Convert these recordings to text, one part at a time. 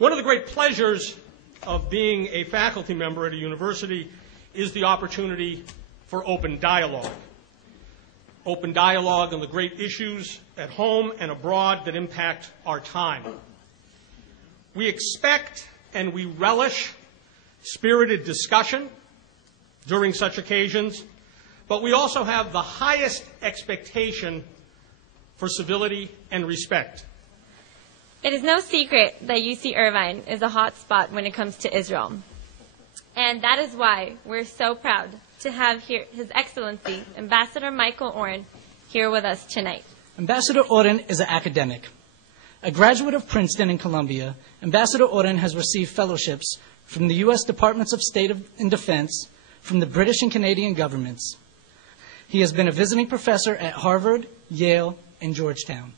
One of the great pleasures of being a faculty member at a university is the opportunity for open dialogue. Open dialogue on the great issues at home and abroad that impact our time. We expect and we relish spirited discussion during such occasions, but we also have the highest expectation for civility and respect. It is no secret that UC Irvine is a hot spot when it comes to Israel. And that is why we're so proud to have here His Excellency, Ambassador Michael Oren, here with us tonight. Ambassador Oren is an academic. A graduate of Princeton and Columbia, Ambassador Oren has received fellowships from the U.S. Departments of State and Defense, from the British and Canadian governments. He has been a visiting professor at Harvard, Yale, and Georgetown.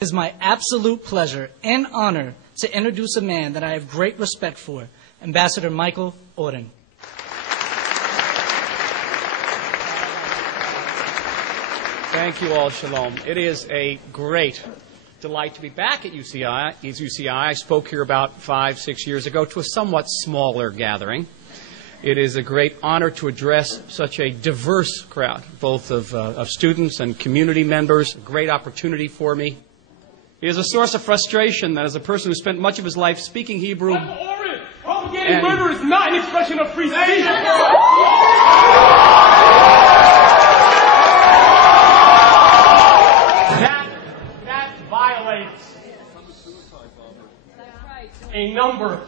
It is my absolute pleasure and honor to introduce a man that I have great respect for, Ambassador Michael Oren. Thank you all, Shalom. It is a great delight to be back at UCI. I spoke here about 5-6 years ago to a somewhat smaller gathering. It is a great honor to address such a diverse crowd, both of students and community members. A great opportunity for me. It is a source of frustration that as a person who spent much of his life speaking Hebrew... Propagating murder is not an expression of free speech. That violates a number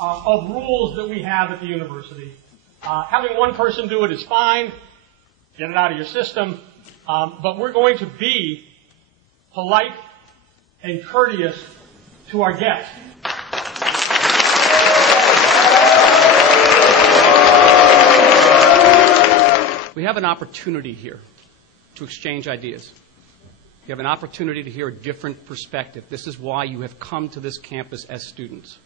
of rules that we have at the university. Having one person do it is fine. Get it out of your system. But we're going to be polite and courteous to our guests. We have an opportunity here to exchange ideas. You have an opportunity to hear a different perspective. This is why you have come to this campus as students.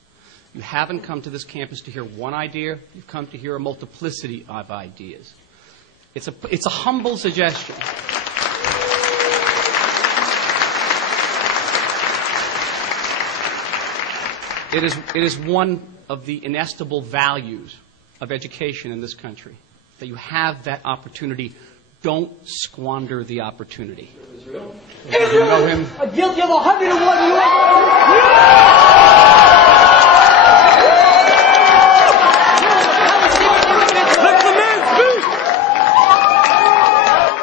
You haven't come to this campus to hear one idea. You've come to hear a multiplicity of ideas. It's a humble suggestion. It is one of the inestimable values of education in this country, that you have that opportunity. Don't squander the opportunity. Israel, you know him. Guilty of 101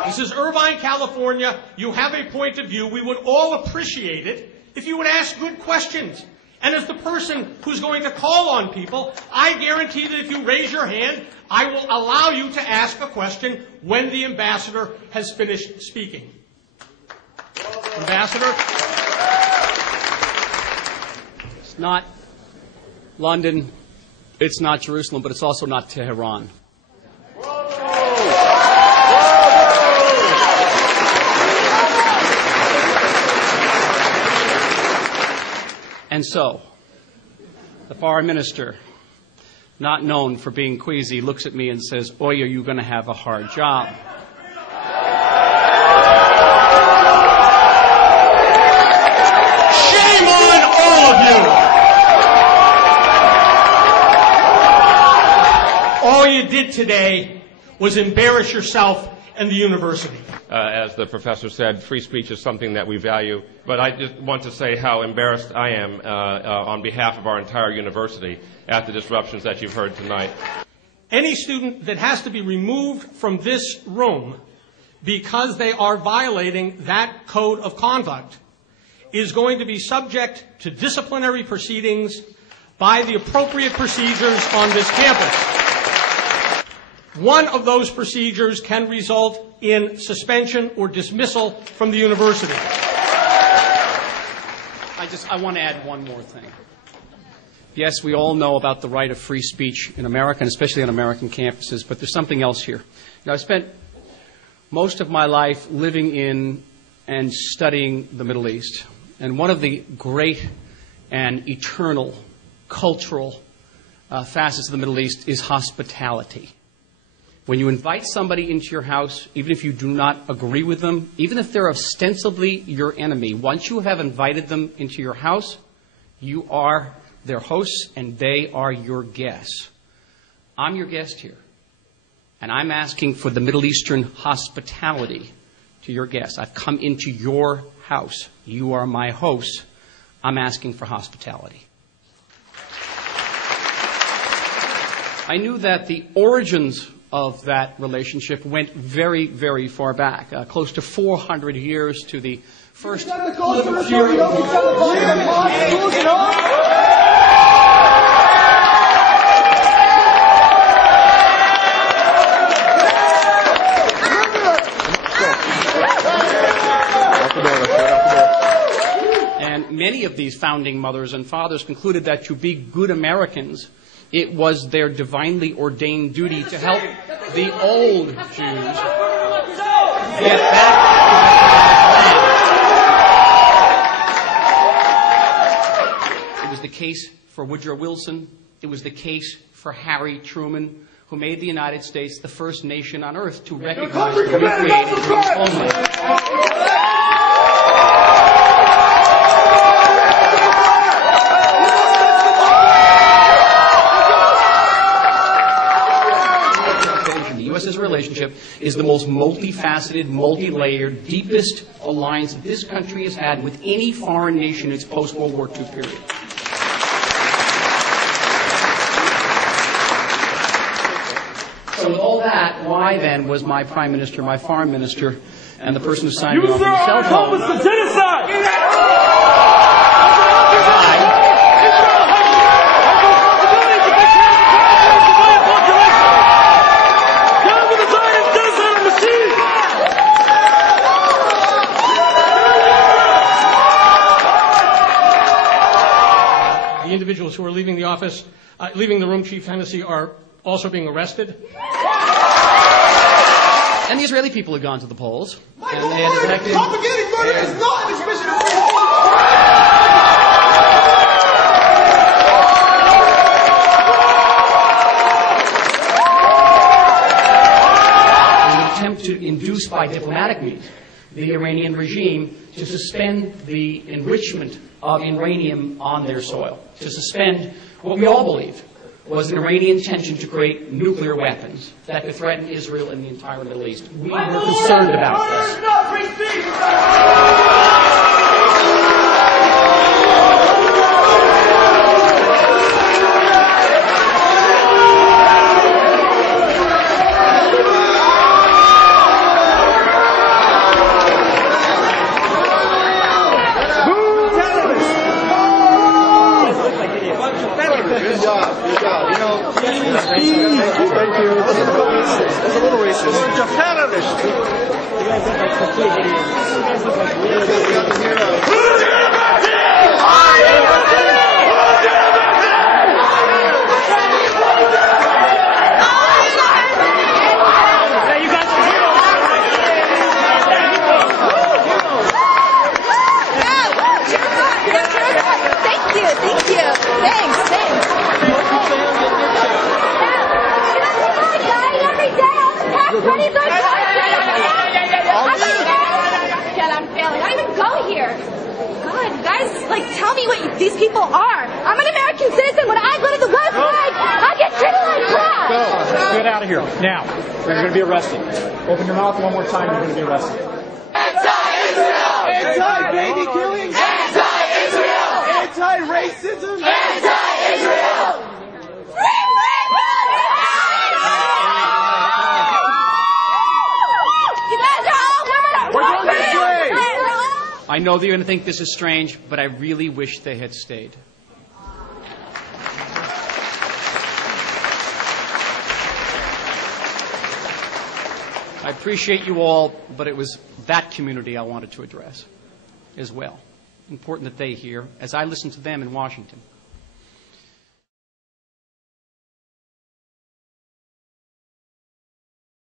This is Irvine, California. You have a point of view. We would all appreciate it if you would ask good questions. And as the person who's going to call on people, I guarantee that if you raise your hand, I will allow you to ask a question when the ambassador has finished speaking. Ambassador? It's not London, it's not Jerusalem, but it's also not Tehran. And so, the foreign minister, not known for being queasy, looks at me and says, "Boy, are you going to have a hard job." Shame on all of you! All you did today was embarrass yourself and the university. As the professor said, free speech is something that we value. But I just want to say how embarrassed I am on behalf of our entire university at the disruptions that you've heard tonight. Any student that has to be removed from this room because they are violating that code of conduct is going to be subject to disciplinary proceedings by the appropriate procedures on this campus. One of those procedures can result in suspension or dismissal from the university. I want to add one more thing. Yes, we all know about the right of free speech in America, and especially on American campuses, but there's something else here. Now, I spent most of my life living in and studying the Middle East, and one of the great and eternal cultural facets of the Middle East is hospitality. When you invite somebody into your house, even if you do not agree with them, even if they're ostensibly your enemy, once you have invited them into your house, you are They're hosts, and they are your guests. I'm your guest here, and I'm asking for the Middle Eastern hospitality to your guests. I've come into your house. You are my host. I'm asking for hospitality. I knew that the origins of that relationship went very, very far back, close to 400 years to the first. And many of these founding mothers and fathers concluded that to be good Americans, it was their divinely ordained duty to help the old Jews get back to the land. It was the case for Woodrow Wilson. It was the case for Harry Truman, who made the United States the first nation on earth to recognize the recreated Jewish homeland. U.S.'s relationship is the most multifaceted, multi-layered, deepest alliance this country has had with any foreign nation in its post-World War II period. So with all that, why then was my Prime Minister, my Foreign Minister, and the person who signed me off on the cell phone... You, sir, are genocide! Individuals who are leaving the office, leaving the room, Chief Hennessy, are also being arrested. And the Israeli people had gone to the polls, and they had detected... Propagating murder is not an expression of freedom. An attempt to induce by diplomatic means the Iranian regime to suspend the enrichment of uranium on their soil, to suspend what we all believe was an Iranian intention to create nuclear weapons that could threaten Israel and the entire Middle East. We were concerned about this. These people are. I'm an American citizen. When I go to the West Bank, I get treated like crap. Go. Get out of here. Now, you're going to be arrested. Open your mouth one more time, you're going to be arrested. Anti-Israel! Anti-baby killing! Anti-Israel! Anti-racism! Anti-Israel! You guys are all women. We're going this way! I know that you're going to think this is strange, but I really wish they had stayed. I appreciate you all, but it was that community I wanted to address as well. Important that they hear, as I listen to them in Washington.